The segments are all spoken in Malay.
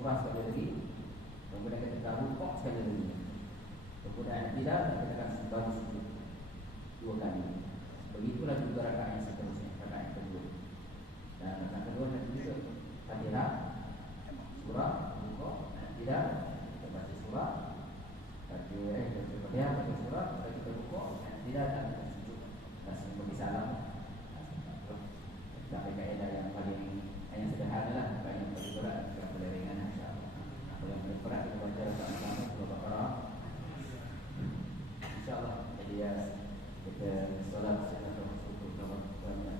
surah sekali lagi, kemudian ketika rukuk sekali lagi, kemudian tidak dikatakan baru sujud 2 kali. Begitulah juga rakaat yang seterusnya, rakaat yang kedua. Dan rakaat kedua nanti juga Fatihah, surah, rukuk, tidak kita baca surah, Fatihah, baca surah, kita rukuk, tidak ada sujud. Langsung bagi salam. Sampai kaedah yang sederhana lah, bukan yang paling berat, bukan paling ringan, insyaAllah. Kalau yang paling berat kita baca rakaat pertama surah Baqarah, insyaAllah. Jadi ya kita solat secara bersyukur kepada Allah Taala.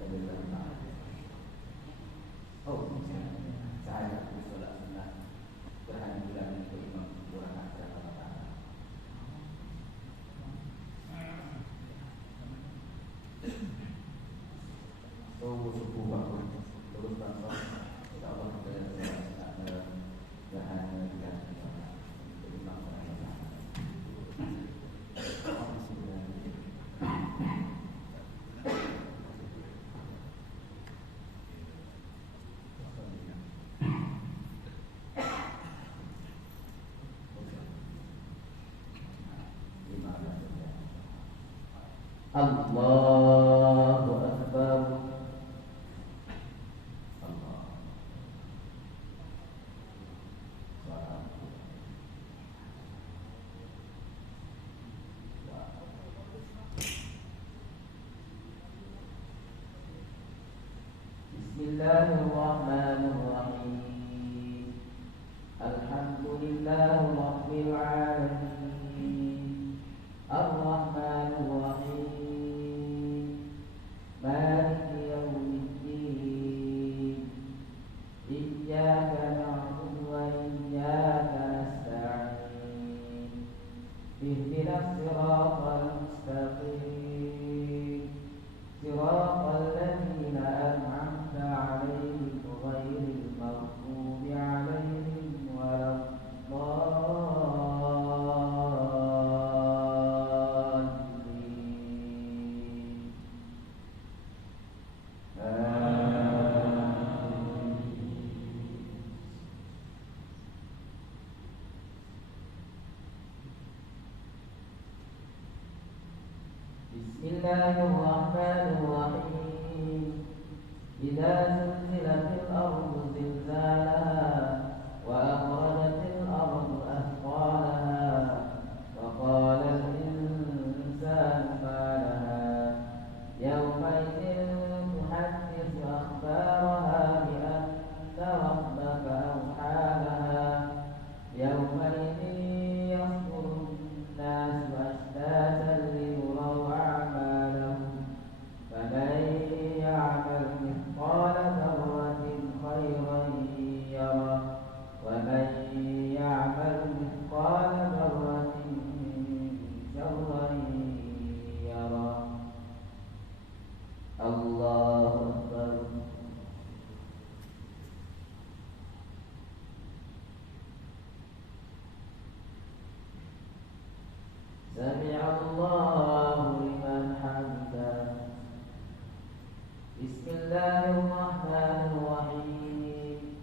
Oh, saya solat sunnah gerhana bulan itu imam 2 rakaat pertama. So subuh bangun terus bangsa insyaAllah kita gerhana bulan itu imam 2 rakaat. Allahu Akbar. Allah. Salam. Bismillahirrahmanirrahim. Alhamdulillahi rabbil alamin. Ar-Rahmanir Rahim. Maliki yaumiddin. Iyyaka na'budu wa iyyaka nasta'in. Ihdinas siratal mustaqim. Siratal ladzina an'amta 'alaihim ghairil maghdubi 'alaihim waladdallin. Bismillahirrahmanirrahim. Idza zulzilatil ardu zilzalaha wa akhrajatil ardu athqalaha wa qala al-insanu ma laha yawma idzin tuhaddithu akhbaraha bi anna rabbaka awha laha yawma idzin yasduru an-nasu ashtatan liyuraw a'malahum faman ya'mal mithqala dharratin khayran yarah wa man ya'mal mithqala dharratin sharran yarah. Allahu Akbar. Sami'allahu liman hamidah. Bismillahirrahmanirrahim.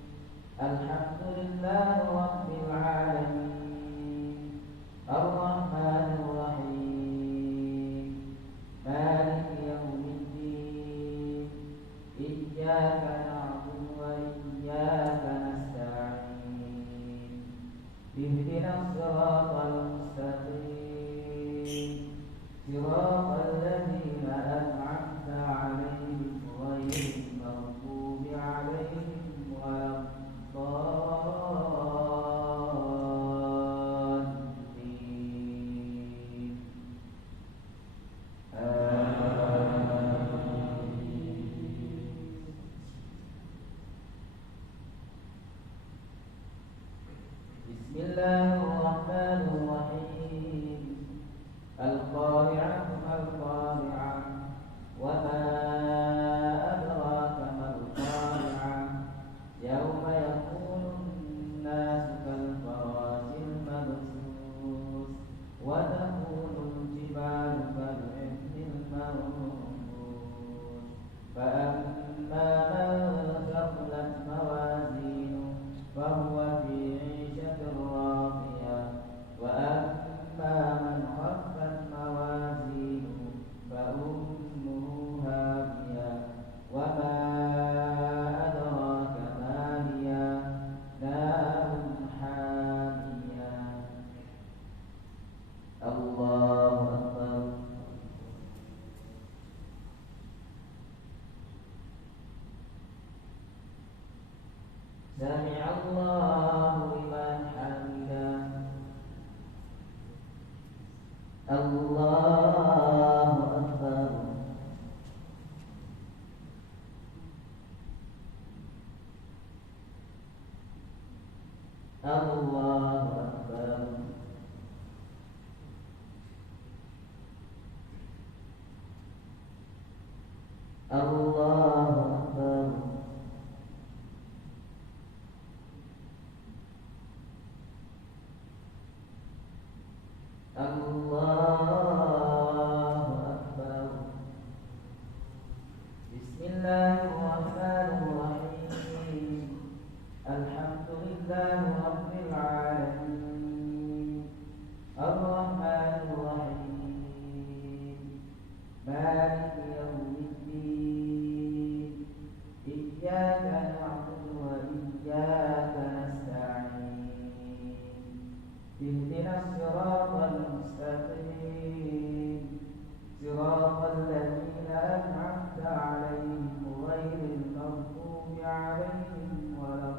Alhamdulillahi rabbil alamin. Ar-Rahmanir Rahim. Maliki yaumiddin. Iyyaka na'budu wa iyyaka nasta'in. Ihdinas siratal mustaqim. Siratal ladzina an'amta 'alaihim ghairil maghdubi 'alaihim waladdallin. Bismillahirrahmanirrahim. Al-Qari'ah mal-Qari'ah wa ma adraka mal-Qari'ah yawma yakunu an-nasu kal-farasil mabthus wa takunu al-jibalu kal-'ihnil manfush fa amma man thaqulat mawazinuhu fa huwa fi سمع الله لمن حمده الله أكبر الله أكبر الله أكبر الله أكبر بسم الله الرحمن الرحيم الحمد لله رب العالمين الرحمن الرحيم مالك يوم الدين إياك نعبد وإياك نستعين اهدنا الصراط المستقيم صراط الذين أنعمت عليهم غير المغضوب عليهم ولا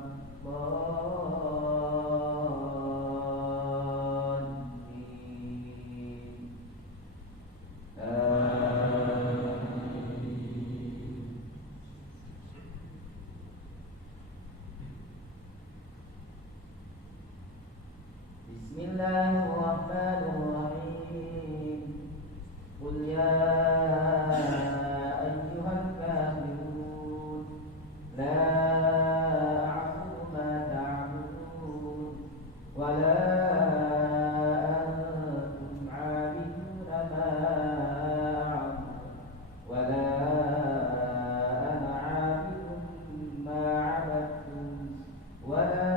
الضالين بسم الله الرحمن الرحيم قل يا أيها الكافرون لا أعبد ما تعبدون ولا أنتم عابدون ما أعبد ولا أنا عابد ما عبدتم ولا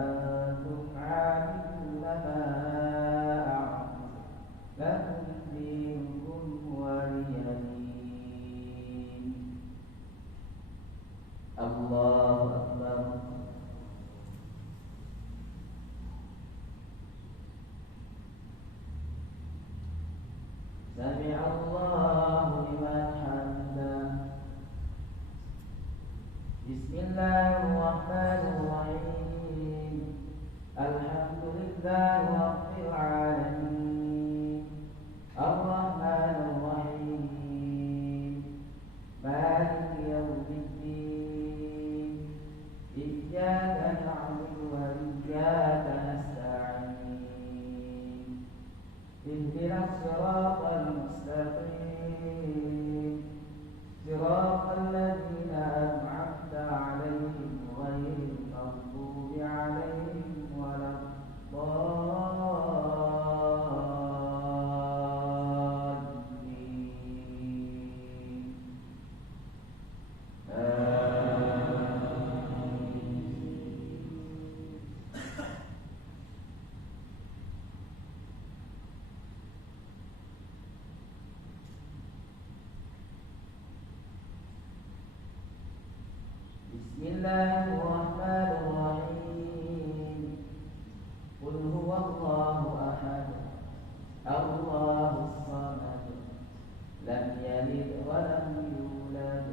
أنتم عابدون ما أعبد لكم دينكم ولي دين الله أكبر سمع الله لمن حمده بسم الله الرحمن الرحيم الحمد لله رب العالمين الرحمن الرحيم مالك يوم الدين إياك نعبد وإياك نستعين اهدنا الصراط المستقيم صراط الذين أنعمت عليهم غير المغضوب عليهم ولا الضالين بسم الله الرحمن الرحيم قل هو الله أحد الله الصمد لم يلد ولم يولد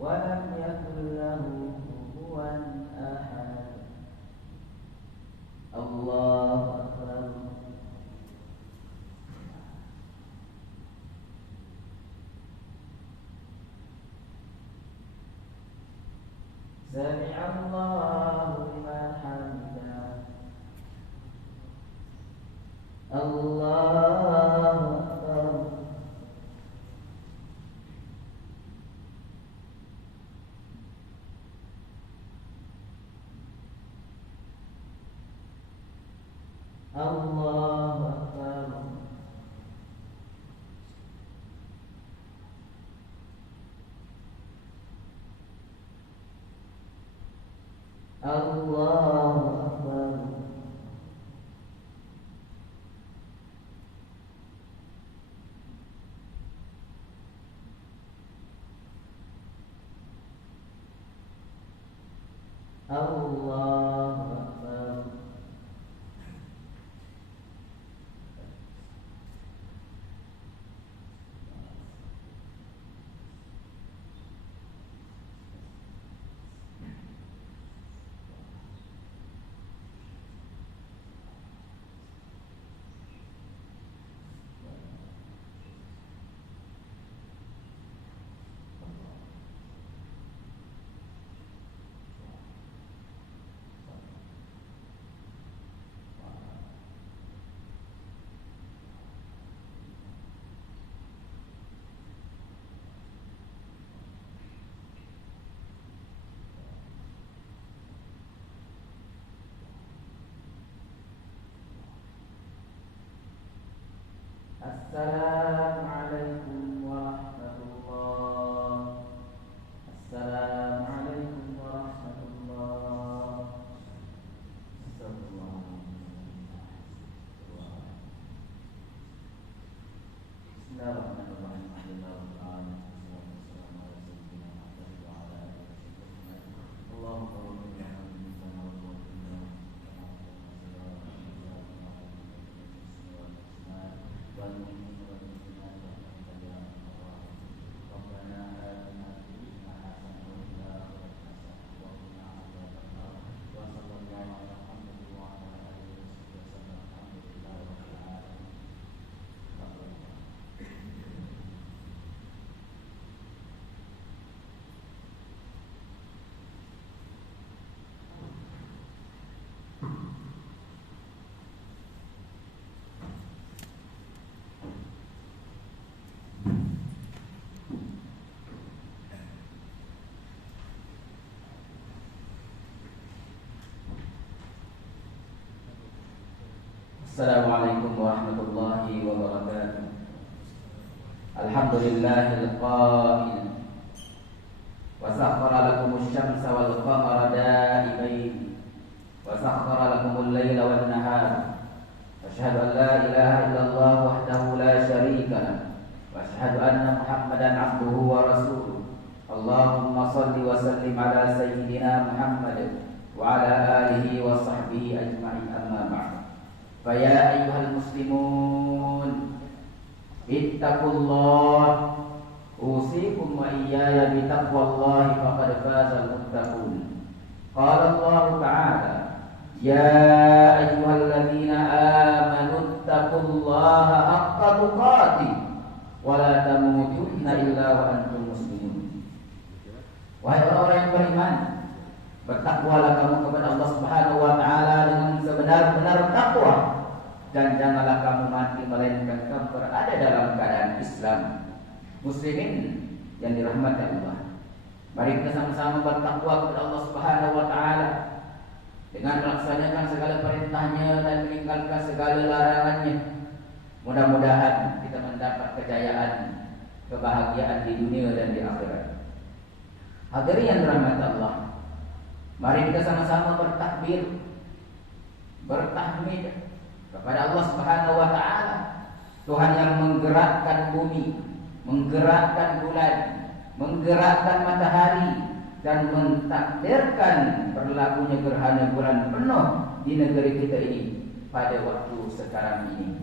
ولم يكن له كفوا أحد الله أكبر سمع الله لمن حمده الله أكبر الله أكبر الله أكبر الله أكبر Assalamualaikum warahmatullah. Assalamualaikum warahmatullah. Bismillahirrahmanirrahim. Assalamualaikum warahmatullahi wabarakatuh. Alhamdulillahil qail wa sakhkhara lakumus syamsa wal qamara da'ibain wa sakhkhara lakumul laila wan nahar. Asyhadu an la ilaha illallah wahdahu la syarika lah wa asyhadu anna Muhammadan abduhu wa rasuluh. Allahumma shalli wa sallim ala sayyidina Muhammad wa ala alihi wa sahbihi ajma'in, amma ba'd. Faya ayyuhal muslimun, ittaqullah, usikum wa iyaya bitaqwallahi faqad fazal muttaqun. Qala Allah ta'ala, ya ayyuhalladzina amanu ittaqullaha haqqa tuqatih wa la tamutunna illa wa antum muslimun. Wahai orang-orang yang beriman, bertakwalah kamu kepada Allah Subhanahu wa taala dengan sebenar-benar takwa, dan janganlah kamu mati melainkan kamu berada dalam keadaan Islam, muslimin yang dirahmati Allah. Mari kita sama-sama bertakwa kepada Allah Subhanahu wa taala dengan melaksanakan segala perintahnya dan meninggalkan segala larangannya. Mudah-mudahan kita mendapat kejayaan, kebahagiaan di dunia dan di akhirat. Hadirin yang dirahmati Allah, mari kita sama-sama bertakbir, bertahmid kepada Allah Subhanahu wa taala, Tuhan yang menggerakkan bumi, menggerakkan bulan, menggerakkan matahari, dan mentakdirkan berlakunya gerhana bulan penuh di negeri kita ini pada waktu sekarang ini.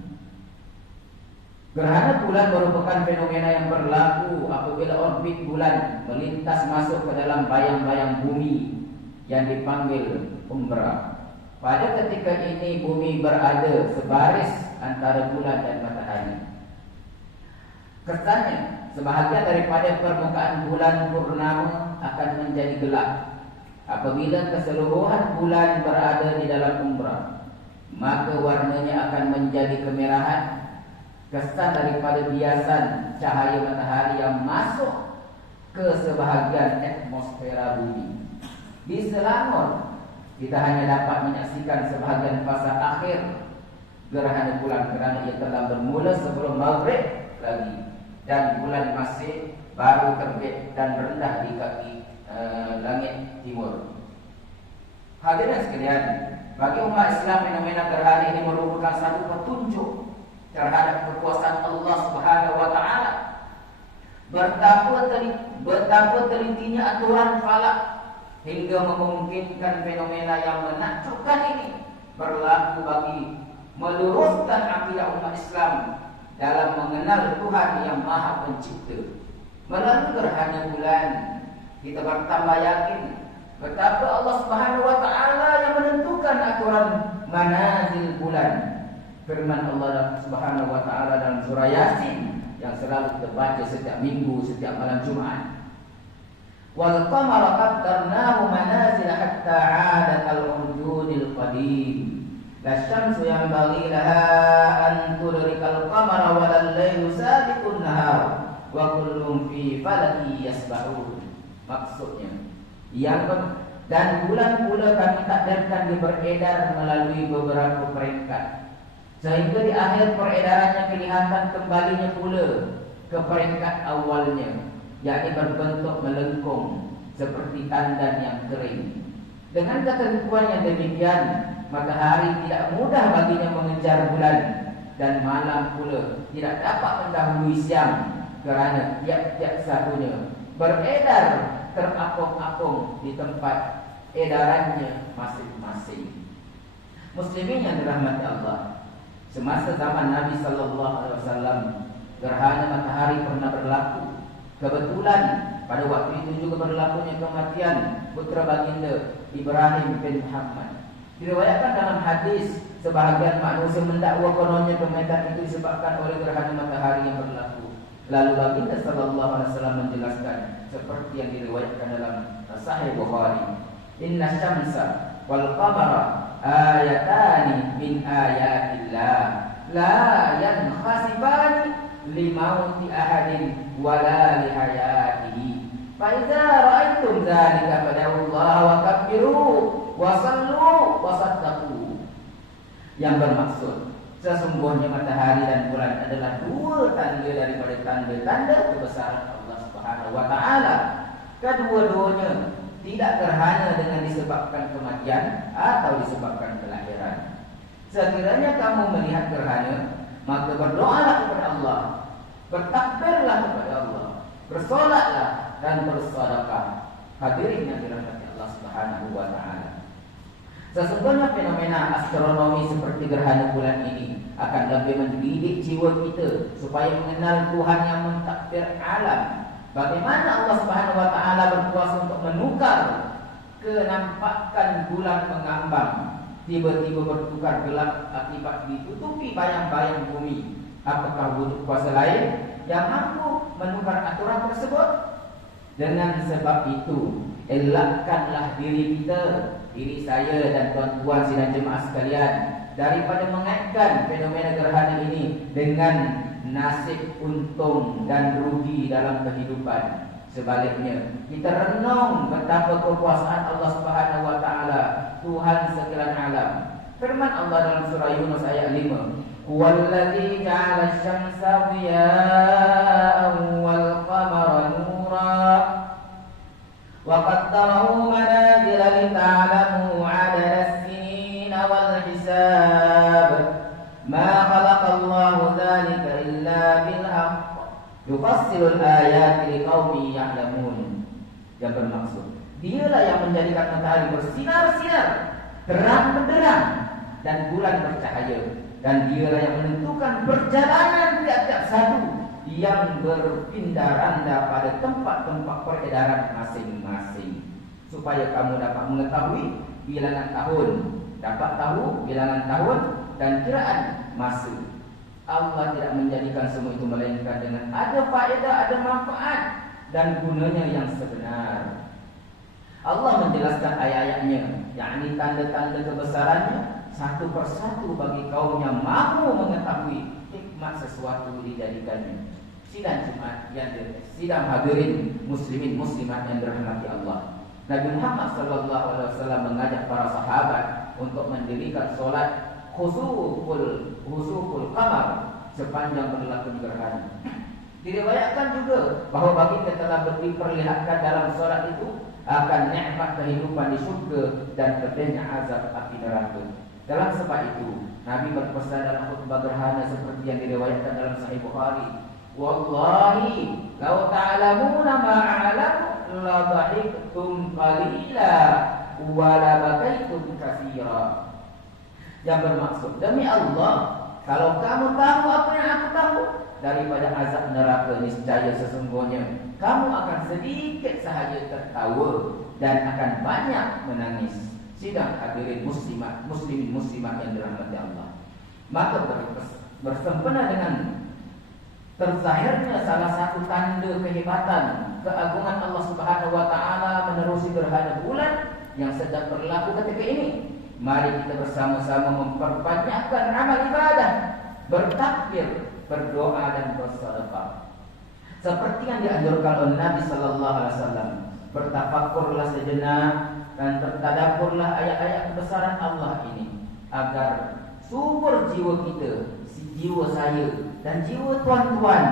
Gerhana bulan merupakan fenomena yang berlaku apabila orbit bulan melintas masuk ke dalam bayang-bayang bumi yang dipanggil umbra. Pada ketika ini bumi berada sebaris antara bulan dan matahari. Kesannya, sebahagian daripada permukaan bulan purnama akan menjadi gelap apabila keseluruhan bulan berada di dalam umbra. Maka warnanya akan menjadi kemerahan, kesan daripada biasan cahaya matahari yang masuk ke sebahagian atmosfera bumi. Di Selangor, kita hanya dapat menyaksikan sebahagian fasa akhir gerhana bulan kerana ia telah bermula sebelum maghrib lagi, dan bulan masih baru terbit dan rendah di kaki langit timur. Hadirin sekalian, bagi umat Islam, fenomena gerhana ini merupakan satu petunjuk terhadap kekuasaan Allah Subhanahu wa taala. Betapa telitinya aturan falak hingga memungkinkan fenomena yang menakjubkan ini berlaku bagi meluruskan akidah umat Islam dalam mengenal Tuhan yang Maha Pencipta. Melalui gerhana bulan, kita bertambah yakin betapa Allah Subhanahu wa taala yang menentukan aturan manazil bulan. Firman Allah Subhanahu wa taala dalam surah Yasin yang selalu kita baca setiap minggu, setiap malam Jumaat. Wal qamara qaddarnahu manazil hatta 'ada kal-urjunil qadim. La syamsu yanbaghi laha an tudrikal qamara wa al-lailu sabiqun nahar wa kullun fi falaki yasbahun. Maksudnya, dan bulan pula kami takdirkan dia beredar melalui beberapa peringkat, sehingga di akhir peredarannya kelihatan kembalinya pula ke peringkat awalnya, yakni berbentuk melengkung seperti tandan yang kering. Dengan ketentuan yang demikian, matahari tidak mudah baginya mengejar bulan, dan malam pula tidak dapat mendahului siang, kerana tiap-tiap satunya beredar terapung-apung di tempat edarannya masing-masing. Muslimin yang dirahmati Allah, semasa zaman Nabi SAW, gerhana matahari pernah berlaku. Kebetulan pada waktu itu juga berlakunya kematian putra baginda Ibrahim bin Muhammad. Diriwayatkan dalam hadis, sebahagian manusia mendakwa kononnya kematian itu disebabkan oleh gerhana matahari yang berlaku. Lalu baginda SAW menjelaskan seperti yang diriwayatkan dalam Sahih Bukhari, Inna syamsa wal qamara ayatani min ayatillah la yankhasifani limauti ahadin wala lihayatihi fa idza ra'aytum dzalika fad'ullaha wa kabbiru wa sallu wa saddaqu. Yang bermaksud, sesungguhnya matahari dan bulan adalah dua tanda daripada tanda-tanda kebesaran Allah Subhanahu wa taala. Kedua-duanya tidak gerhana dengan disebabkan kematian atau disebabkan kelahiran. Sekiranya kamu melihat gerhana, maka berdoalah kepada Allah, bertakbirlah kepada Allah, bersolatlah dan bersedekah. Hadirin yang dirahmati Allah Subhanahu wa taala. Sesungguhnya fenomena astronomi seperti gerhana bulan ini akan lebih mendidik jiwa kita supaya mengenal Tuhan yang mentadbir alam. Bagaimana Allah Subhanahu wa taala berkuasa untuk menukar kenampakan bulan mengambang, tiba-tiba bertukar gelap akibat ditutupi bayang-bayang bumi. Apakah butuh kuasa lain yang mampu menukar aturan tersebut? Dengan sebab itu, elakkanlah diri kita, diri saya dan tuan-tuan sidang jemaah sekalian, daripada mengaitkan fenomena gerhana ini dengan nasib untung dan rugi dalam kehidupan. Sebaliknya, kita renung betapa kekuasaan Allah Subhanahu wa taala, Tuhan sekalian alam. Firman Allah dalam surah Yunus ayat 5, "Huwallazi ja'ala asy-syamsa diya'an wal qamara nura wa qaddarahu manazila lita'lamu 'adada as-sinina wal hisab. Ma khalaqallahu dzalika illa bil haqq yufassilul ayati liqaumin ya'lamun." Yang bermaksud, dialah yang menjadikan matahari bersinar-sinar, terang benderang, dan bulan bercahaya, dan dialah yang menentukan perjalanan tiap-tiap satu yang berpindah-randa pada tempat-tempat peredaran masing-masing, supaya kamu dapat mengetahui bilangan tahun, dapat tahu bilangan tahun dan kiraan masa. Allah tidak menjadikan semua itu melainkan dengan ada faedah, ada manfaat dan gunanya yang sebenar. Allah menjelaskan ayat-ayatnya, yakni tanda-tanda kebesarannya, satu persatu bagi kaum yang mahu mengetahui hikmat sesuatu dijadikannya. Sidang hadirin muslimin muslimat yang dirahmati Allah. Nabi Muhammad SAW mengajak para sahabat untuk mendirikan solat khusuful qamar sepanjang berlaku gerhana. Diriwayatkan juga bahawa baginda telah diperlihatkan dalam solat itu akan nikmat kehidupan di syurga dan pedihnya azab api neraka. Dalam sebab itu, Nabi berpesan dalam khutbah gerhana seperti yang diriwayatkan dalam Sahih Bukhari, "Wallahi law ta'lamuna ma a'lamu la dhahiktum qalila wa la bakaitum katsira." Yang bermaksud, demi Allah, kalau kamu tahu apa yang aku tahu daripada azab neraka, niscaya sesungguhnya kamu akan sedikit sahaja tertawa dan akan banyak menangis. Sidang hadirin muslimin muslimat yang dirahmati Allah, maka bersempena dengan terzahirnya salah satu tanda kehebatan keagungan Allah Subhanahu wa taala menerusi gerhana bulan yang sedang berlaku ketika ini, mari kita bersama-sama memperbanyakkan amal ibadah, bertakbir, berdoa dan bersedekah. Seperti yang dianjurkan oleh Nabi sallallahu alaihi wasallam, bertafakkurlah sejenak dan bertadabburlah ayat-ayat kebesaran Allah ini, agar subur jiwa kita, jiwa saya dan jiwa tuan-tuan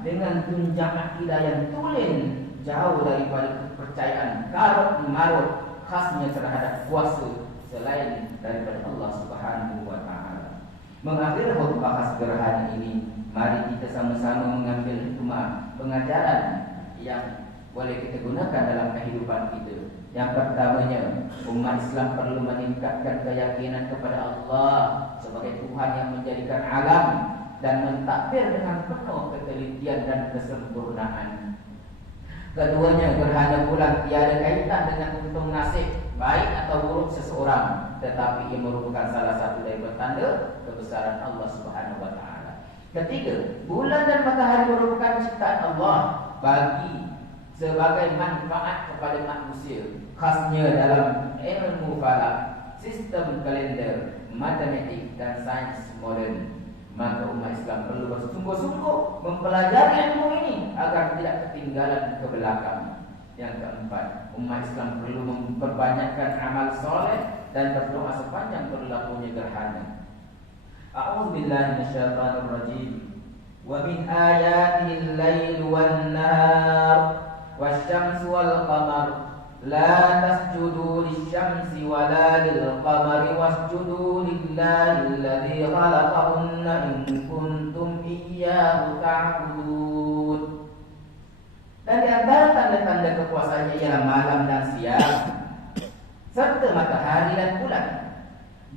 dengan tunjang akidah yang tulen, jauh daripada kepercayaan karut marut khasnya terhadap kuasa selain daripada Allah Subhanahu wa taala. Mengakhiri bahas gerhana ini, mari kita sama-sama mengambil hikmah pengajaran yang boleh kita gunakan dalam kehidupan kita. Yang pertamanya, umat Islam perlu meningkatkan keyakinan kepada Allah sebagai Tuhan yang menjadikan alam dan mentakdir dengan penuh ketelitian dan kesempurnaan. Keduanya, gerhana bulan tiada kaitan dengan untung nasib baik atau buruk seseorang, tetapi ia merupakan salah satu dari tanda kebesaran Allah Subhanahu wa taala. Ketiga, bulan dan matahari merupakan ciptaan Allah bagi sebagai manfaat kepada manusia, khasnya dalam ilmu falak, sistem kalender, matematik dan sains moden. Maka umat Islam perlu bersungguh-sungguh mempelajari ilmu ini agar tidak ketinggalan ke belakang. Yang keempat, umat Islam perlu memperbanyakkan amal soleh dan berdoa sepanjang berlakunya gerhana. A'udzubillahi minasyaitonir rajim. Wa min ayatihi al-lail wan-nahar wasyamsu wal-qamar la tasjudu lisyamsi wala lil-qamari wasjudu lillahi alladzi khalaqahunna in kuntum iyyahu ta'budun. Dan di antara tanda-tanda kekuasaannya ialah malam dan siang serta matahari dan bulan.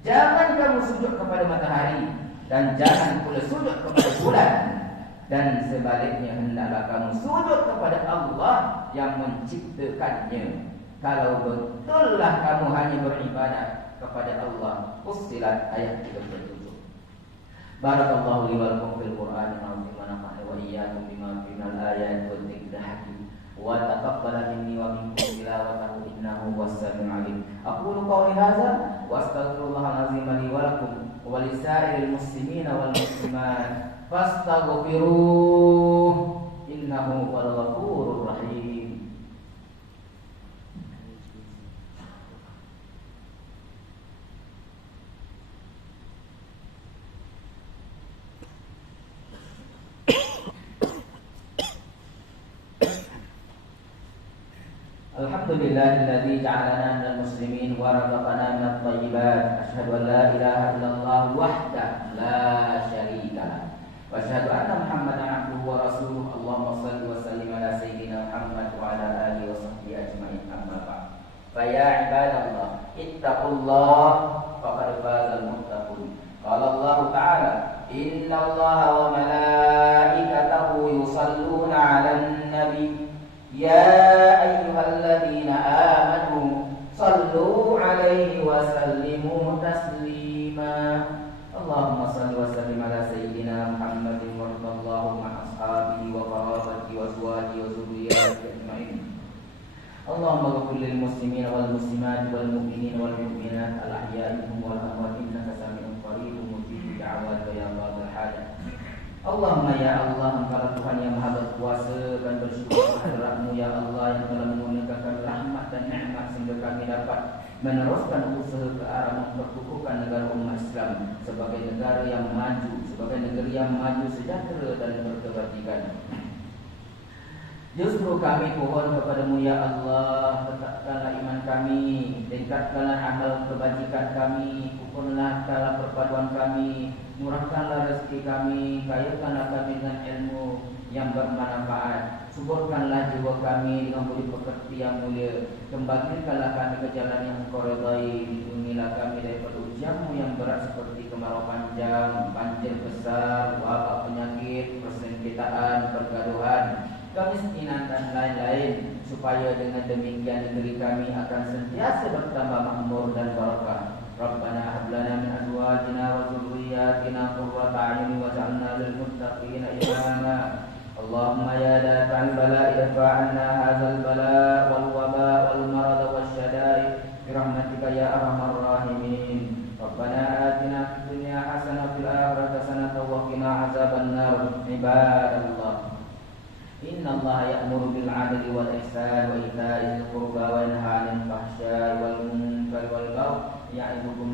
Jangan kamu sujud kepada matahari dan jangan pula sujud kepada bulan, dan sebaliknya hendaklah kamu sujud kepada Allah yang menciptakannya. Kalau betullah kamu hanya beribadah kepada Allah. Fussilat ayat 37. Barakallahu li wa lakum fil Qur'anil azim wa nafa'ani wa iyyakum bima fihi minal ayati wa dzikril hakim wa taqabbal minni wa minkum tilawatahu innahu was-sami'ul 'alim. Aqulu qawli hadza wa astaghfirullahal azim li wa lakum wa lisa'iril muslimina wal muslimat fastaghfiruh innahu huwal ghafurur rahim. Alhamdulillahilladzi ja'alana minal muslimin wa razaqana minat thayyibat. Asyhadu an la ilaha illallah wahdahu la syarika lah. Wa asyhadu anna Muhammadan 'abduhu wa rasuluh. Allahumma shalli wa sallim ala sayyidina Muhammad wa ala alihi wa sahbihi ajma'in. Amma ba'd. Fa ya ibadallah, ittaqullah faqad fazal muttaqun. Qala Allah ta'ala, innallaha wa malaikatahu yusalluna 'alan nabi. Ya ayyuhalladzina amanu sallu alaihi wa sallimu taslima. Allahumma salli wa sallim ala sayyidina Muhammadin wa radallahu ma ashabihi wa qarabati wa azwajihi wa dzurriyyatihi ajma'in. Allahumma ighfir lil muslimina wal muslimat wal mu'minina wal mu'minat al ahya'i minhum wal amwat innaka sami'un qaribun mujibud da'awat ya rabbal hajat. Allahumma ya Allah, Engkau Tuhan yang maha berkuasa, dan bersyukur kehadirat-Mu ya Allah yang telah menurunkan kami rahmat dan nikmat sehingga kami dapat meneruskan usaha ke arah memperkukuhkan negara umat Islam sebagai negara yang maju, sebagai negeri yang maju, sejahtera dan berkebajikan. Justru kami mohon kepada-Mu ya Allah, tetapkanlah iman kami, tingkatkanlah amal kebajikan kami, ukurlah kala perpaduan kami, murahkanlah rezeki kami, kayakanlah kami dengan ilmu yang bermanfaat, suburkanlah jiwa kami dengan budi pekerti yang mulia, kembalikanlah kami ke jalan yang Engkau redai, lindungilah kami daripada ujian-Mu yang berat seperti kemarau panjang, banjir besar, wabak penyakit, persengketaan, pergaduhan, kemiskinan dan lain-lain, supaya dengan demikian negeri kami akan sentiasa bertambah makmur dan barakah. Rabbana hab lana min azwajina wa dhurriyyatina qurrata a'yun waj'alna lil muttaqina imama. Allahumma ya dafa'al bala'i idfa' 'anna hadzal bala' wal waba' wal marad wasyada'i bi rahmatika ya arhamar rahimin. Rabbana atina fid dunya hasanah wa fil akhirati hasanah wa qina 'adzabannar. Ibadallah, inna Allah ya'muru bil 'adli wal ihsan wa ita'i dzil qurba wa yanha 'anil fahsya'i wal munkari wal baghi ya'idukum